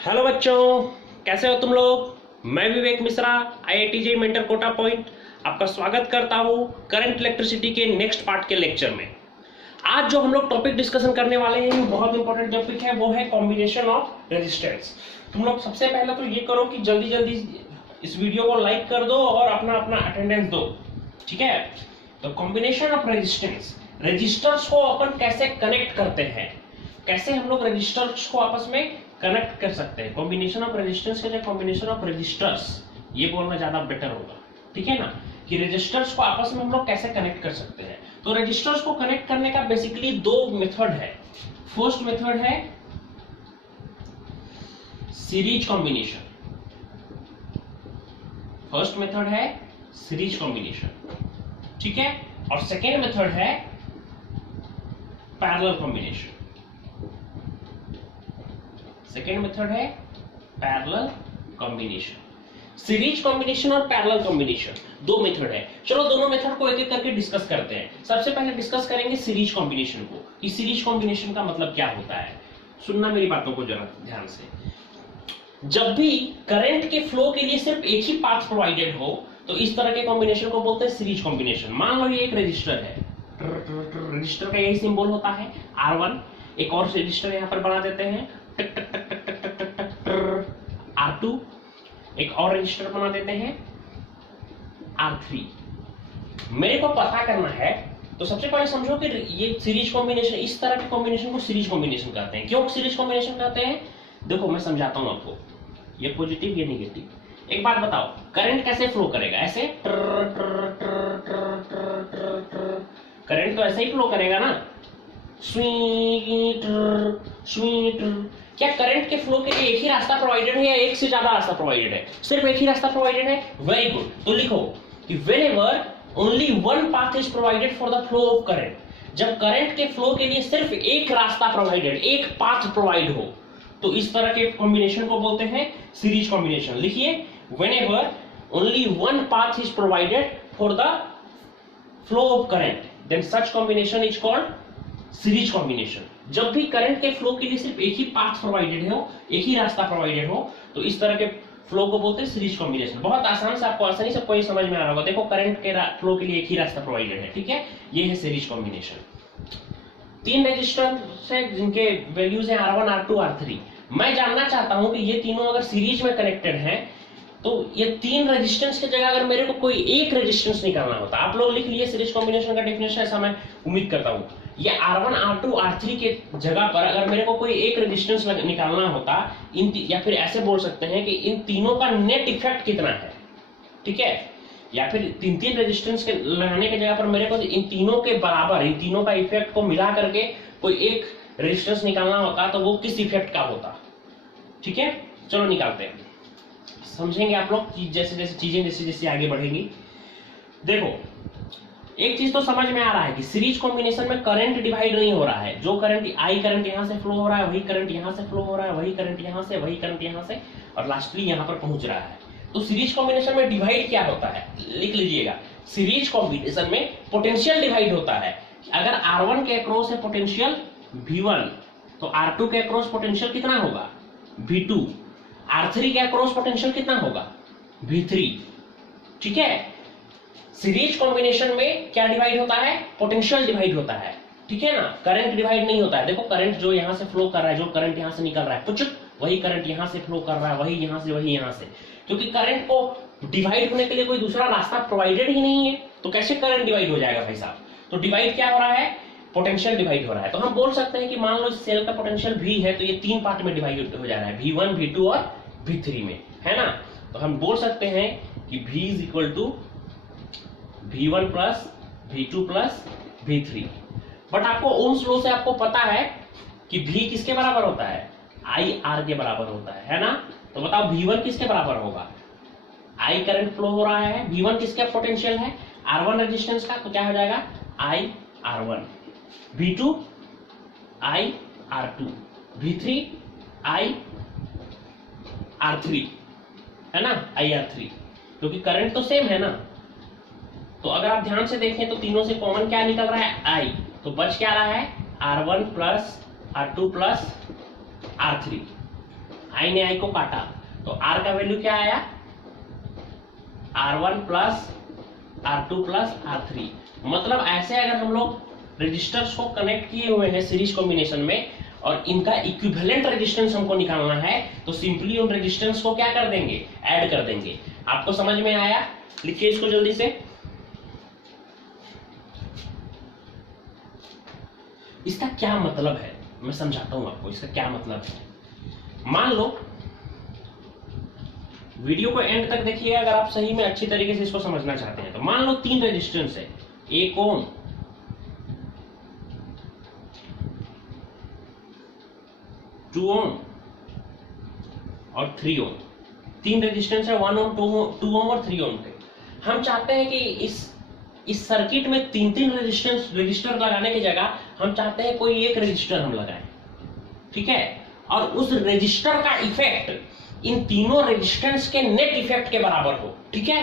Hello बच्चों, कैसे हो तुम लोग। मैं Vivek Mishra, IIT JEE mentor Kota point आपका स्वागत करता हूं करंट इलेक्ट्रिसिटी के नेक्स्ट पार्ट के लेक्चर में। आज जो हम लोग टॉपिक डिस्कशन करने वाले हैं वो बहुत इंपॉर्टेंट टॉपिक है, वो है कॉम्बिनेशन ऑफ रेजिस्टेंस। तुम लोग सबसे पहले तो ये करो कि जल्दी जल्दी इस वीडियो को लाइक कर दो और अपना अपना अटेंडेंस दो, ठीक है। तो कॉम्बिनेशन ऑफ रेजिस्टेंस, रजिस्टर्स को अपन कैसे कनेक्ट करते हैं, कैसे हम लोग रजिस्टर्स को आपस में कनेक्ट कर सकते हैं। कॉम्बिनेशन ऑफ रेजिस्टेंस के लिए कॉम्बिनेशन ऑफ रजिस्टर्स ये बोलना ज्यादा बेटर होगा, ठीक है ना, कि रजिस्टर्स को आपस में हम लोग कैसे कनेक्ट कर सकते हैं। तो रजिस्टर्स को कनेक्ट करने का बेसिकली दो मेथड है। फर्स्ट मेथड है सीरीज कॉम्बिनेशन, फर्स्ट मेथड है सीरीज कॉम्बिनेशन, ठीक है। और सेकेंड मेथड है पैरेलल कॉम्बिनेशन। सेकेंड मेथड है पैरेलल कॉम्बिनेशन। सीरीज कॉम्बिनेशन और पैरेलल कॉम्बिनेशन दो मेथड है। चलो दोनों मेथड को एक एक करके डिस्कस करते हैं। सबसे पहले डिस्कस करेंगे सीरीज कॉम्बिनेशन को, कि सीरीज कॉम्बिनेशन का मतलब क्या होता है। सुनना मेरी बातों को जरा ध्यान से। जब भी करंट के फ्लो के लिए सिर्फ एक ही पाथ प्रोवाइडेड हो तो इस तरह के कॉम्बिनेशन को बोलते हैं सीरीज कॉम्बिनेशन। मान लो ये एक रजिस्टर है, रजिस्टर का यही सिंबल होता है R1। एक और रजिस्टर यहां पर बना देते हैं R2, एक और रजिस्टर बना देते हैं R3। मेरे को पता करना है तो सबसे पहले समझो कि ये सीरीज कॉम्बिनेशन, इस तरह के कॉम्बिनेशन को सीरीज कॉम्बिनेशन कहते हैं। क्यों सीरीज कॉम्बिनेशन कहते हैं, देखो मैं समझाता हूं आपको। ये पॉजिटिव, ये नेगेटिव। एक बात बताओ, करंट कैसे फ्लो करेगा, ऐसे करंट तो ऐसे ही फ्लो करेगा ना, स्वीट स्वीट। क्या करंट के फ्लो के लिए एक ही रास्ता प्रोवाइडेड है या एक से ज्यादा रास्ता प्रोवाइडेड है? सिर्फ एक ही रास्ता प्रोवाइडेड है। Very good. तो लिखो कि whenever only one path is provided for the flow of current, जब करंट के फ्लो के लिए सिर्फ एक रास्ता प्रोवाइडेड, एक पाथ प्रोवाइड हो, तो इस तरह के कॉम्बिनेशन को बोलते हैं सीरीज कॉम्बिनेशन। लिखिए, whenever only one path is provided for the flow of current, then such combination is called series combination. जब भी करंट के फ्लो के लिए सिर्फ एक ही पाथ प्रोवाइडेड हो, एक ही रास्ता प्रोवाइडेड हो, तो इस तरह के फ्लो को बोलते हैं सीरीज कॉम्बिनेशन। बहुत आसान से, आपको आसानी से कोई समझ में आ रहा होगा। देखो करंट के फ्लो के लिए एक ही रास्ता प्रोवाइडेड है, ठीक है। ये है सीरीज कॉम्बिनेशन। तीन रजिस्टर है जिनके वैल्यूज हैं R1, R2, R3। मैं जानना चाहता हूं कि ये तीनों अगर सीरीज में कनेक्टेड हैं तो ये तीन रेजिस्टेंस की जगह अगर मेरे को कोई एक रेजिस्टेंस निकालना होता, आप लोग लिख लिए सीरीज कॉम्बिनेशन का डेफिनेशन, ऐसा मैं उम्मीद करता हूं। ये R1, R2, R3 के जगह पर अगर मेरे को कोई एक रेजिस्टेंस निकालना होता, या फिर ऐसे बोल सकते हैं कि इन तीनों का नेट इफेक्ट कितना है, ठीक है। या फिर तीन तीन रेजिस्टेंस के लगाने की जगह पर मेरे को इन तीनों के बराबर, इन तीनों का इफेक्ट को मिला करके कोई एक रेजिस्टेंस निकालना होता, तो वो किस इफेक्ट का होता, ठीक है। चलो निकालते हैं, समझेंगे आप लोग जैसे जैसे चीजें जैसे जैसे आगे बढ़ेंगी। देखो एक चीज तो समझ में आ रहा है कि सीरीज कॉम्बिनेशन में करंट डिवाइड नहीं हो रहा है। जो करंट आई करंट यहां से फ्लो हो रहा है, वही करंट यहां से फ्लो हो रहा है, वही करंट यहां से, वही करंट यहां से, और लास्टली यहां पर पहुंच रहा है। तो सीरीज कॉम्बिनेशन में डिवाइड क्या होता है, लिख लीजिएगा। सीरीज कॉम्बिनेशन में पोटेंशियल डिवाइड होता है। अगर R1 के अक्रॉस है पोटेंशियल V1, तो R2 के अक्रॉस पोटेंशियल कितना होगा, V2। R3 के अक्रॉस पोटेंशियल कितना होगा, V3, ठीक है। सीरीज कॉम्बिनेशन में क्या डिवाइड होता है, पोटेंशियल डिवाइड होता है, ठीक है ना। करंट डिवाइड नहीं होता है। देखो करंट जो यहां से फ्लो कर रहा है, जो करंट यहां से निकल रहा है, कुछ वही करंट यहां से फ्लो कर रहा है, वही यहां से, वही यहां से। क्योंकि करंट को डिवाइड होने के लिए कोई दूसरा रास्ता प्रोवाइडेड ही नहीं है, तो कैसे करंट डिवाइड हो जाएगा भाई साहब। तो डिवाइड क्या हो रहा है, पोटेंशियल डिवाइड हो रहा है। तो हम बोल सकते हैं कि मान लो सेल का पोटेंशियल V है, तो ये तीन पार्ट में डिवाइड हो जा रहा है, V1, V2 और V3 में, है ना। तो हम बोल सकते हैं कि V is equal to V1 plus V2 plus V3। But आपको ओम्स लॉ से आपको पता है कि V किसके बराबर होता है, IR के बराबर होता है ना। तो बताओ V1 किसके बराबर होगा, I करंट फ्लो हो रहा है, V1 किसका पोटेंशियल है, R1 रेजिस्टेंस का, तो क्या हो जाएगा IR1, V2 IR2, V3 IR3, है ना, IR3, क्योंकि करंट तो सेम है ना। तो अगर आप ध्यान से देखें तो तीनों से कॉमन क्या निकल रहा है, I, तो बच क्या रहा है R1 plus R2 plus R3। आई ने आई को काटा, तो आर का वैल्यू क्या आया, R1 plus R2 plus R3। मतलब ऐसे अगर हम लोग रजिस्टर्स को कनेक्ट किए हुए हैं सीरीज कॉम्बिनेशन में और इनका इक्विवेलेंट रेजिस्टेंस हमको निकालना है, तो सिंपली उन रेजिस्टेंस को क्या कर देंगे, ऐड कर देंगे। आपको समझ में आया? लिखिए इसको जल्दी से। इसका क्या मतलब है मैं समझाता हूं आपको, इसका क्या मतलब है। मान लो, वीडियो को एंड तक देखिए अगर आप सही में अच्छी तरीके से इसको समझना चाहते हैं। तो मान लो 3 रेजिस्टेंस है, 1 ओम, 2 ओम और 3 ओम। 3 रेजिस्टेंस है, 1 ओम, 2 ओम और 3 ओम के। हम चाहते हैं कि इस सर्किट में 3 रजिस्टर लगाने की जगह हम चाहते हैं कोई एक रजिस्टर हम लगाएं, ठीक है, और उस रजिस्टर का इफेक्ट इन तीनों रेजिस्टेंस के नेट इफेक्ट के बराबर हो, ठीक है।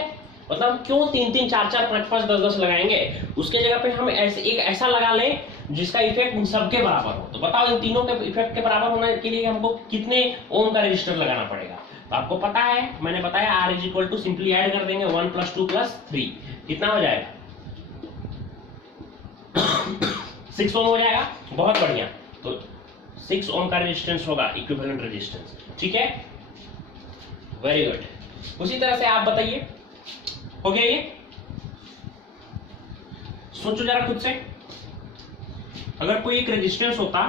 मतलब क्यों 3-3, 4-4, 5-5, 10-10 लगाएंगे, उसके जगह पे हम ऐसा लगा लें जिसका इफेक्ट इन सबके बराबर हो। तो बताओ इन तीनों के इफेक्ट के बराबर होने के लिए हमको कितने ओम का रजिस्टर लगाना पड़ेगा। तो आपको पता है, मैंने बताया R is equal to simply add कर देंगे 1 + 2 + 3, कितना हो जाएगा 6 ओम हो जाएगा। बहुत बढ़िया, तो 6 ओम का रेजिस्टेंस होगा इक्विवेलेंट रेजिस्टेंस, ठीक है, वेरी गुड। उसी तरह से आप बताइए, हो गया ये? सोचो जरा खुद से, अगर कोई एक रेजिस्टेंस होता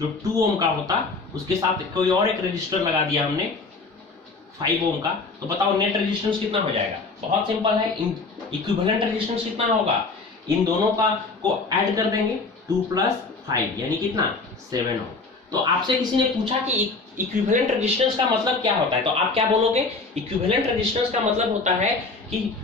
जो 2 ओम का होता, उसके साथ कोई और एक रेजिस्टर लगा दिया हमने 5 ओम का, तो बताओ नेट रेजिस्टेंस कितना हो जाएगा। बहुत सिंपल है, इक्विवेलेंट रेजिस्टेंस कितना होगा, इन दोनों का को ऐड कर देंगे 2 + 5 यानी कितना 7 ओम। तो आपसे किसी ने पूछा कि इक्विवेलेंट रेजिस्टेंस का मतलब क्या होता है, तो आप क्या बोलोगे, इक्विवेलेंट रेजिस्टेंस का मतलब होता है कि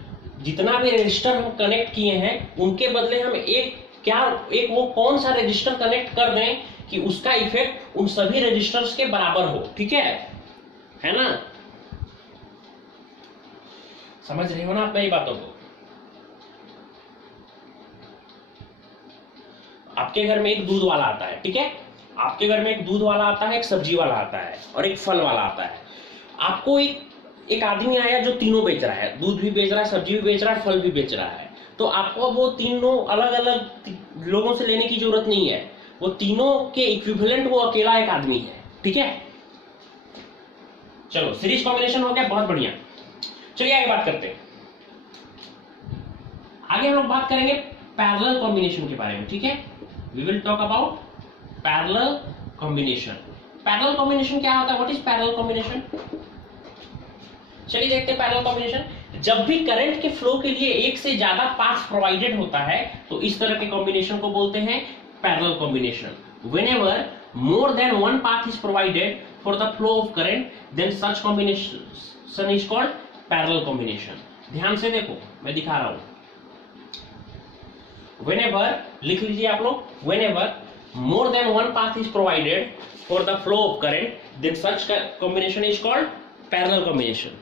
जितना भी रेजिस्टर हम कनेक्ट किए हैं उनके बदले हम एक वो कौन सा रेजिस्टर कनेक्ट कर दें कि उसका इफेक्ट उन सभी रेजिस्टर्स के बराबर हो, ठीक है ना। समझ रहे हो ना आप मेरी बातों को। आपके घर में एक दूध वाला आता है, ठीक है, आपके घर में एक दूध वाला आता है, एक सब्जी वाला आता है और एक फल वाला आता है। आपको एक आदमी आया जो तीनों बेच रहा है, दूध भी बेच रहा है, सब्जी भी बेच रहा है, फल भी बेच रहा है। तो आपको वो तीनों अलग अलग लोगों से लेने की जरूरत नहीं है, वो तीनों के इक्विवेलेंट वो अकेला एक आदमी है, ठीक है। चलो सीरीज कॉम्बिनेशन हो गया, बहुत बढ़िया। चलिए आगे बात करते हैं। आगे हम लोग बात करेंगे पैरेलल कॉम्बिनेशन के बारे में, ठीक है। We will talk about parallel combination. Parallel combination क्या होता है, व्हाट इज पैरेलल कॉम्बिनेशन। चलिए देखते हैं पैरेलल कॉम्बिनेशन। जब भी करंट के फ्लो के लिए एक से ज्यादा पाथ प्रोवाइडेड होता है तो इस तरह के कॉम्बिनेशन को बोलते हैं parallel combination. Whenever more than one path is provided for the flow of current, then such combination is called parallel combination. ध्यान से देखो, मैं दिखा रहा हूं। Whenever, लिख लीजिए आप लोग, whenever more than one path is provided for the flow of current, then such combination is called parallel combination.